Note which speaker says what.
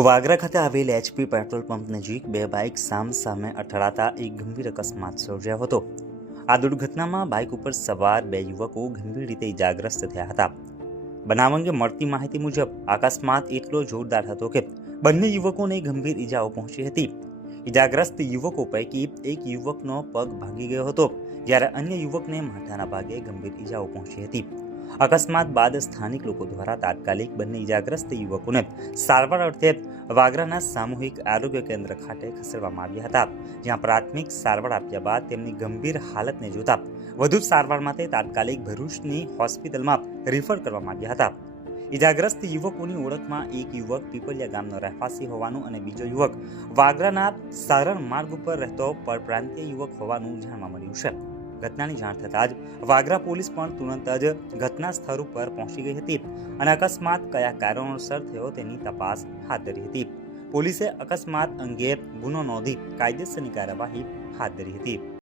Speaker 1: વાગરા ખાતે આવેલ HP petrol pump નજીક બે બાઇક સામ સામે અથડાતા એક ગંભીર અકસ્માત સર્જાયો હતો. આ દુર્ઘટનામાં બાઇક ઉપર સવાર બે યુવકો ગંભીર રીતે ઇજાગ્રસ્ત થયા હતા. બનાવ અંગે મળતી માહિતી મુજબ, અકસ્માત એટલો જોરદાર હતો કે બંને યુવકોને ગંભીર ઇજાઓ પહોંચી હતી. ઇજાગ્રસ્ત યુવકો પૈકી એક યુવકનો પગ ભાંગી ગયો હતો, જ્યારે અન્ય યુવકને માથાના ભાગે ગંભીર ઇજાઓ પહોંચી હતી. અકસ્માત બાદ સ્થાનિક લોકો દ્વારા તાત્કાલિક બંને ઇજાગ્રસ્ત યુવકોને સારવાર અર્થે વાગરાના સામૂહિક આરોગ્ય કેન્દ્ર ખાતે ખસેડવામાં આવ્યા હતા. જ્યાં પ્રાથમિક સારવાર આપ્યા બાદ તેમની ગંભીર હાલતને જોતા વધુ સારવાર માટે તાત્કાલિક ભરૂચની હોસ્પિટલમાં રિફર કરવામાં આવ્યા હતા. ઇજાગ્રસ્ત યુવકોની ઓળખમાં એક યુવક પીપલિયા ગામનો રહેવાસી હોવાનું અને બીજો યુવક વાગરાના સારણ માર્ગ ઉપર રહેતો પરપ્રાંતીય યુવક હોવાનું જાણવા મળ્યું છે. ઘટનાની જાણ થતાં જ વાગરા પોલીસ પણ તુરંત જ ઘટના સ્થળ ઉપર પહોંચી ગઈ હતી અને અકસ્માત કયા કારણોસર થયો તેની તપાસ હાથ ધરી હતી. પોલીસે અકસ્માત અંગે ગુનો નોંધી કાયદેસરની કાર્યવાહી હાથ ધરી હતી.